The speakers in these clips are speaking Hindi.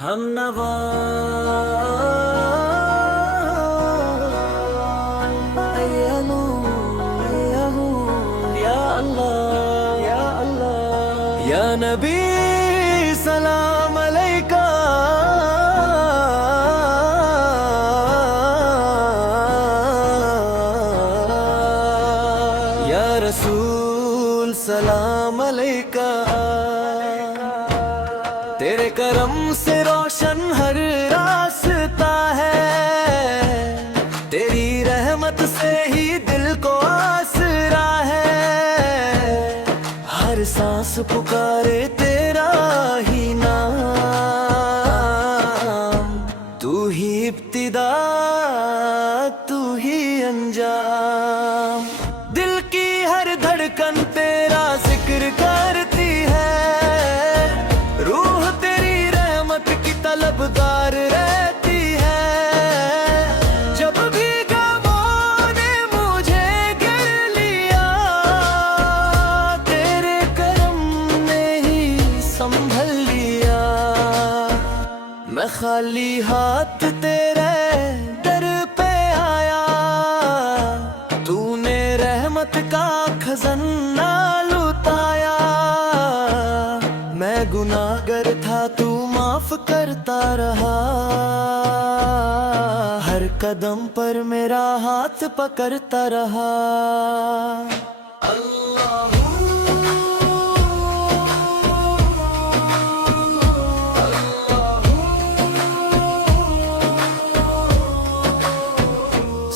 हम नवा या अल्लाह या अल्लाह या नबी सलाम अलैका या रसूल सलाम अलैका। तेरे करम से रोशन हर रास्ता है, तेरी रहमत से ही दिल को आसरा है। हर सांस पुकारे तेरा ही नाम, तू ही इब्तिदा तू ही अंजाम। दिल की हर धड़कन तेरा जिक्र करती है, रूह तेरी रहमत की तलबगार रहती है। जब भी गमों ने मुझे घेर लिया, तेरे करम ने ही संभल लिया। मैं खाली हाथ तेरे दर पे आया, तूने रहमत का खजाना लुटाया। मैं गुनाहगार था तू माफ करता रहा, हर कदम पर मेरा हाथ पकड़ता रहा। अल्लाहू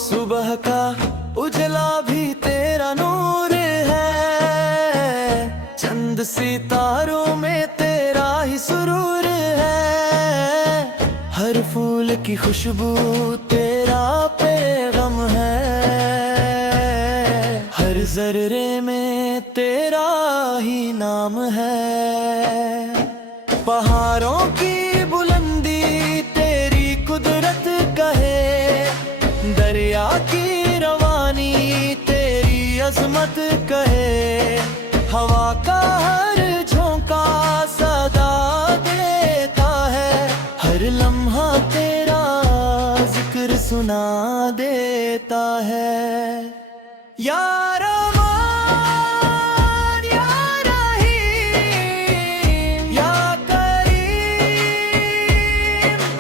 सुबह का उजला भी तेरा नूर है, चंद सितारों में तेरा ही सुरूर है। हर फूल की खुशबू तेरा पैगाम है, हर जर्रे में तेरा ही नाम है। पहाड़ों की बुलंदी तेरी कुदरत कहे, दरिया की रवानी तेरी अजमत कहे। हवा का हर झोंका सदा देता है, हर लम्हा तेरा जिक्र सुना देता है। या रहमान या रहीम या करीम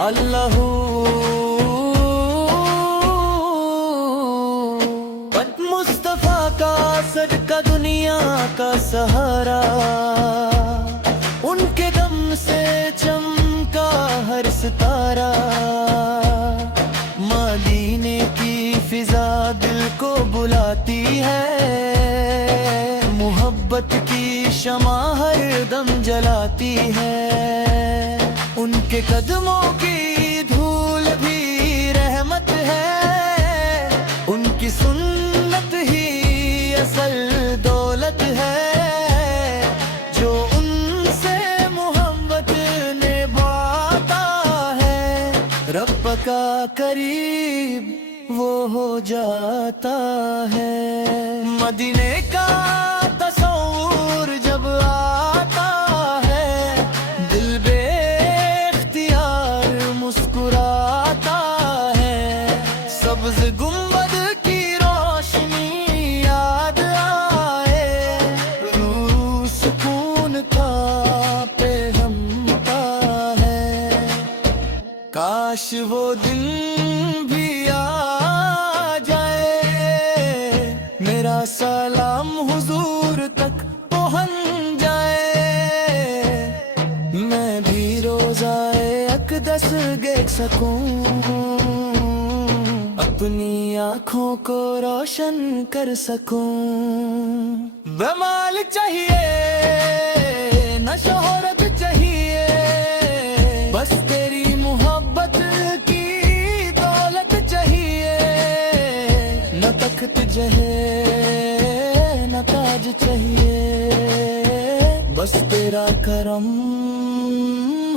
अल्लाहू। मुस्तफा का सदका दुनिया का सहारा, उनके दम से चमका हर सितारा। मदीने की फिजा दिल को बुलाती है, मोहब्बत की शमा हर दम जलाती है। उनके कदमों की धूल भी रहमत है, उनकी सुन्नत ही असल दौलत है। जो उनसे मोहब्बत निभाता है, रब का करीब वो हो जाता है। मदीने का तस्वूर जब आता है, दिल बेख्तियार मुस्कुराता है। सब्ज गुंबद की रोशनी याद आए, रूह सुकून का पैगाम है। काश वो दिन भी आ जाए, मेरा सलाम हुजूर तक पहुंच जाए। मैं भी रोज़ाए अक़दस देख सकूं, अपनी आँखों को रोशन कर सकूं। बमाल चाहिए न शोहरत चाहिए, बस तेरी मोहब्बत की दौलत चाहिए। न तख्त जहे न ताज चाहिए, बस तेरा करम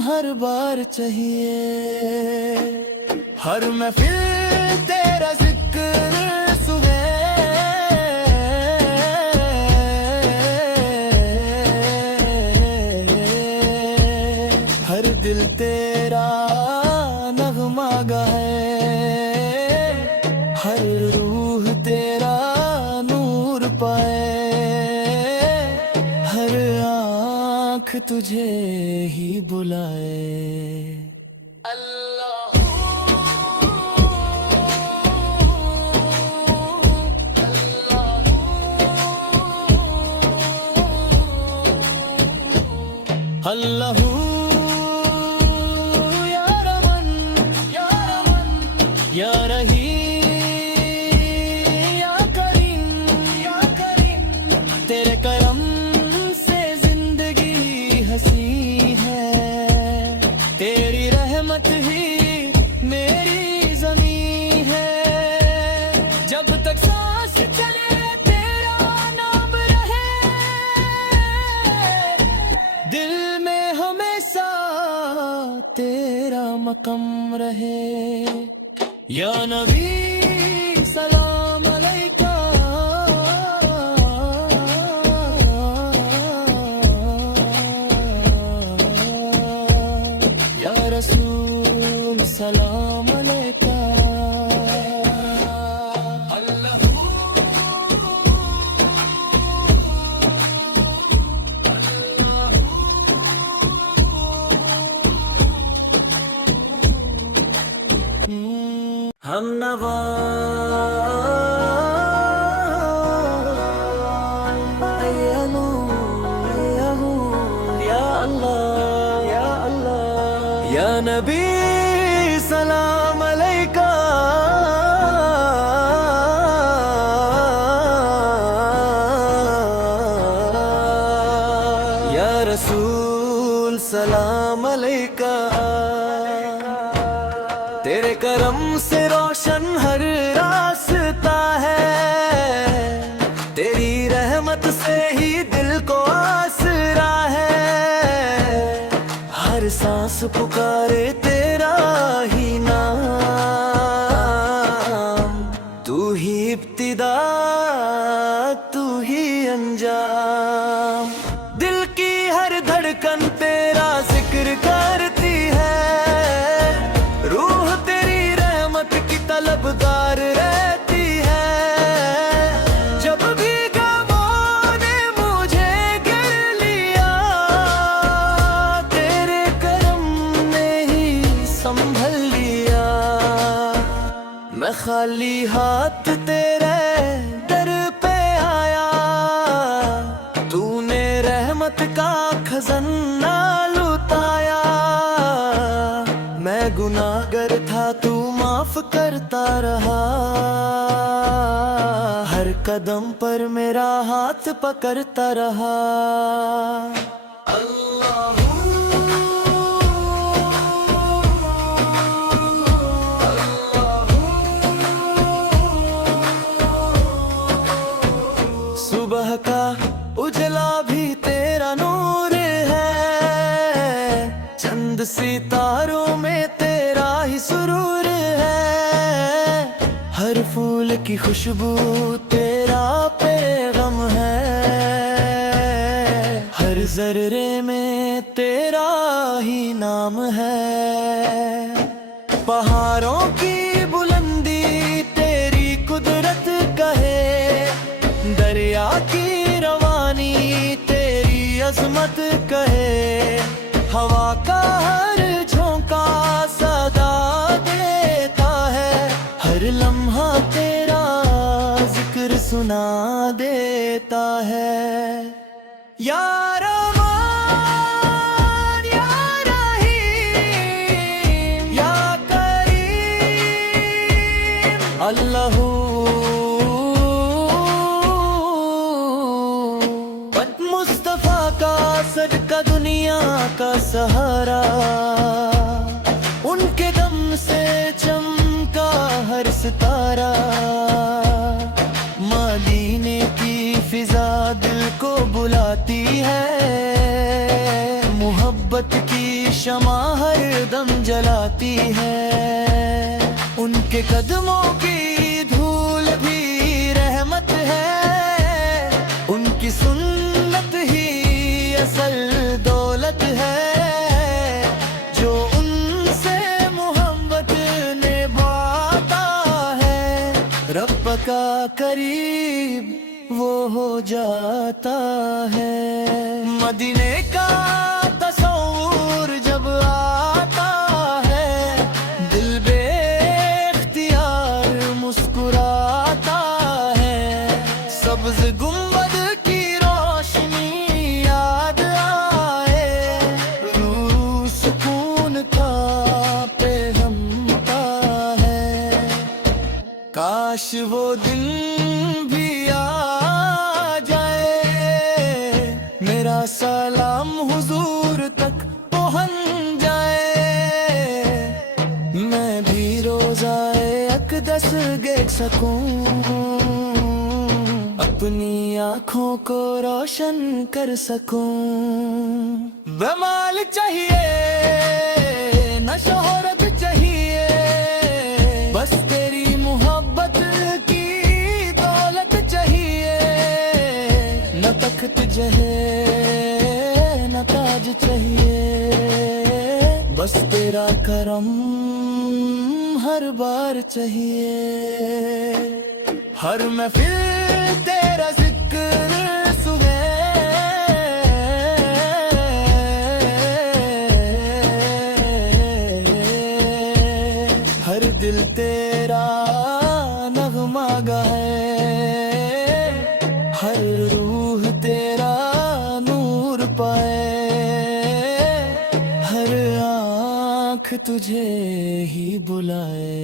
हर बार चाहिए। हर महफिल तेरा जिक्र सुने, हर दिल तेरा तेरा नगमा गाए, हर रूह तेरा नूर पाए, हर आँख तुझे ही बुलाए। अल्लाहू या रमन या रमन या रहीम या करीम तेरे करम से जिंदगी हंसी है, तेरी रहमत ही मेरी ज़मीं है। जब तक सांस चले तेरा नाम रहे, दिल में हमेशा तेरा मक़म रहे। या नबी सलाम अलैका, या रसूल सलाम अलैका। हम नवा या अल्लाह या अल्लाह या नबी सलाम अलैका, या रसूल सलाम अलैका। तेरे करम से रोशन हर रास्ता है, तेरी रहमत से ही दिल को आसरा है। हर सांस पुकारे तेरा ही नाम, तू ही इब्तिदा तू ही अंजाम। दिल की हर धड़कन तेरा जिक्र करती है, रूह तेरी रहमत की तलबगार रहती है। जब भी गमों ने मुझे घेर लिया, तेरे करम ने ही संभल लिया। मैं खाली हाथ तेरे दर पे आया, तूने रहमत का खजाना लुटाया। मैं गुनाहगार था तू माफ करता रहा, हर कदम पर मेरा हाथ पकड़ता रहा। अल्लाहू सुबह का उजला भी तेरा नूर है, चंद सितारों में तेरा ही सुरूर है। हर फूल की खुशबू तेरा पैगाम है, हर जर्रे में तेरा ही नाम है। पहाड़ों की बुलंदी तेरी कुदरत कहे, दरिया की रवानी तेरी अजमत कहे। हवा का हर झोंका सदा देता है, हर लम्हा तेरा जिक्र सुना देता है। या रहमान या रहीम या करीम, अल्लाहू मुस्तफा का सदका दुनिया का सहारा, उनके दम से चमका हर सितारा। मदीने की फिजा दिल को बुलाती है, मोहब्बत की शमा हर दम जलाती है। उनके कदमों की धूल भी रहमत है, उनकी सुन्नत ही असल दौलत है। जो उन का करीब वो हो जाता है। मदीने का तस्वुर जब आता है, दिल बेख्तियार मुस्कुराता है। सब्ज गुंबद की रोशनी याद आए, रूह सुकून का पैगंबर है। काश वो दिन भी आ जाए, मेरा सलाम हुजूर तक पहुंच जाए। मैं भी रोज़ाए अक़दस देख सकूं, अपनी आँखों को रोशन कर सकूं। बमाल चाहिए न शोहरत चाहिए, बस तेरी मोहब्बत की दौलत चाहिए। न तख्त जहे न ताज चाहिए, बस तेरा करम हर बार चाहिए। हर महफिल तेरा जिक्र सुने, हर दिल तेरा नगमा गाए। हर रूह तेरा नूर पाए, हर आँख तुझे ही बुलाए।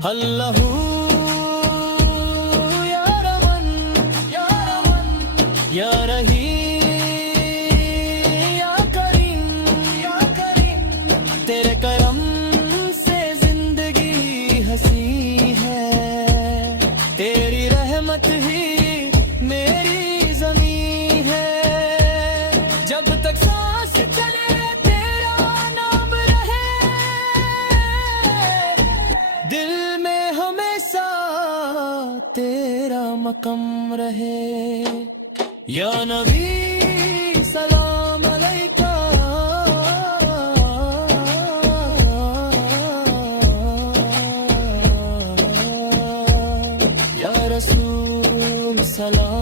अल्लाहू या रमन या रमन या रहीम या करीम, तेरे करम से जिंदगी हंसी है। तेरी रहमत ही मेरी ज़मीं है। जब तक सांस चले तेरा नाम रहे, दिल में हमेशा तेरा मक़म रहे। या नबी सलाम अलैका, या रसूल सलाम